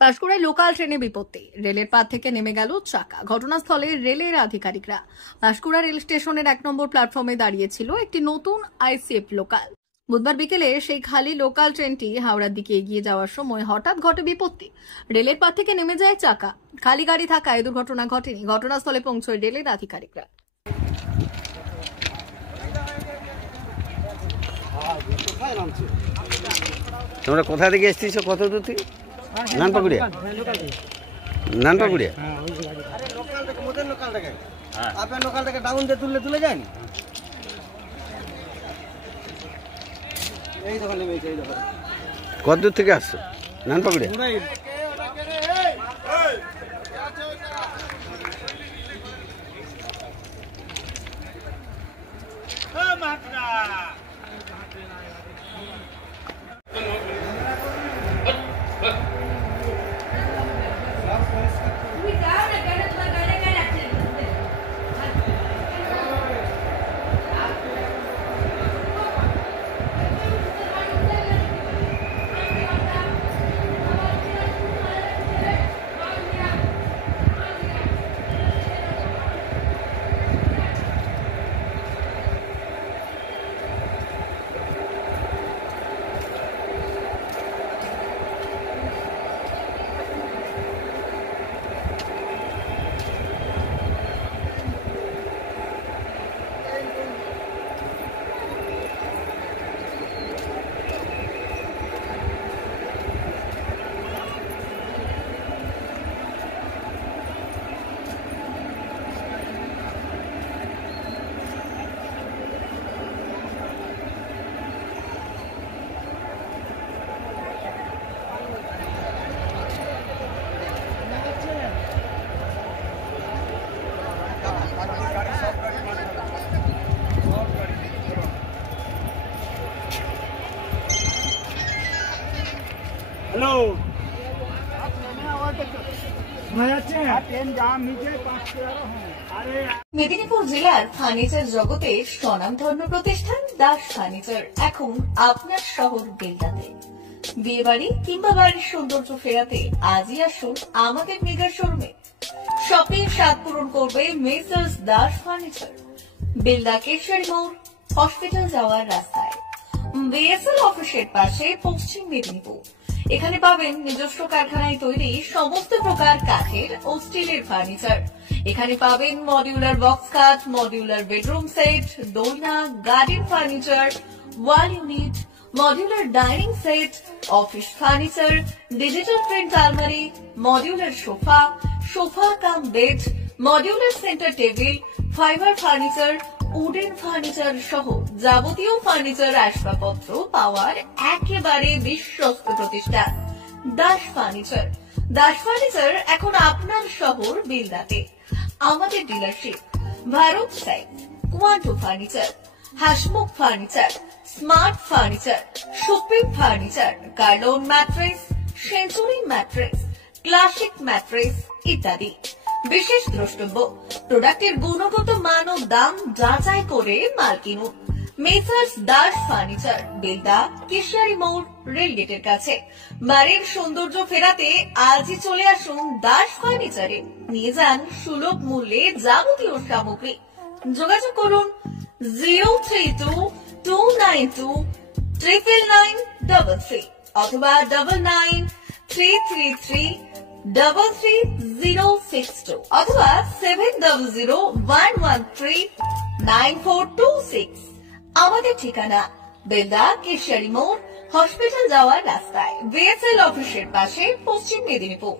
পাঁশকুড়ায় local ট্রেনে বিপত্তি, রেলের পাত থেকে নেমে গেল চাকা। ঘটনাস্থলে রেলের আধিকারিকরা। পাঁশকুড়া রেল স্টেশনের 1 নম্বর প্ল্যাটফর্মে দাঁড়িয়েছিল একটি নতুন আইসিএফ লোকাল। বুধবার বিকেলে সেই খালি লোকাল ট্রেনটি হাওড়ার দিকে এগিয়ে যাওয়ার সময় হঠাৎ ঘটে বিপত্তি। রেলের পাত থেকে নেমে যায় চাকা। খালি গাড়ি থাকায় দুর্ঘটনা ঘটেনি। ঘটনাস্থলে পৌঁছয় রেলের আধিকারিকরা। তোমরা কোথা থেকে এসেছো? কত দূর থেকে? নানপাকুড়িয়া। নানপাকুড়িয়া আপনার লোকাল থেকে ডাউন দিয়ে তুলে যান। এই দোকানে এই দোকানে কত দূর থেকে আসছো? নানপাকুড়িয়া। हेलो মেদিনীপুর জেলার ফার্নিচার জগতের স্বনামধন্য প্রতিষ্ঠান দাস ফার্নিচার এখন আপনার শহর বেলদাতে। বিয়ে বাড়ি কিংবা বাড়ির সৌন্দর্য ফেরাতে আজই আসুন আমাদের মেগা শোরুমে। শপিং স্বাদ পূরণ করবে মেসার্স দাস ফার্নিচার, বেলদা কেশরী মোড়, হসপিটাল যাওয়ার রাস্তায়, বিএসএল অফিসের পাশে, পশ্চিম মেদিনীপুর। এখানে পাবেন নিজস্ব কারখানায় তৈরি সমস্ত প্রকার কাঠের ও স্টিলের ফার্নিচার। এখানে পাবেন মডিউলার বক্স কাট, মডিউলার বেডরুম সেট, দোলনা, garden furniture, wall unit, modular dining set, office furniture, digital print আলমারি, modular sofa, sofa cum bed, modular centre table, fibre furniture, wooden furniture সহ যাবতীয় ফার্নিচার আসবাবপত্র পাওয়ার একেবারে বিশ্বস্ত প্রতিষ্ঠান দাস ফার্নিচার। দাস ফার্নিচার এখন আপনার শহর বেলদাতে। আমাদের dealership Bharat site, Quanto furniture, Hasmukh furniture, smart furniture, supreme furniture, Kurlon mattress, century mattress, classic mattress ইত্যাদি। বিশেষ দ্রষ্টব্য, প্রোডাক্টের গুণগত মান ও দাম যাচাই করে মাল কিনুন। মেসার্স দাস ফার্নিচার, বেলদা কেশরী মোড়, রেলগেটের কাছে। বাড়ির সৌন্দর্য ফেরাতে আজই চলে আসুন দাস ফার্নিচারে। নিয়ে যান সুলভ মূল্যে যাবতীয় সামগ্রী। যোগাযোগ করুন 03229299933 অথবা 9933333062 অথবা 7001139426। আমাদের ঠিকানা বেলদা কেশরী মোড়, হসপিটাল যাওয়ার রাস্তায়, বিএসএল অফিসের পাশে, পশ্চিম মেদিনীপুর।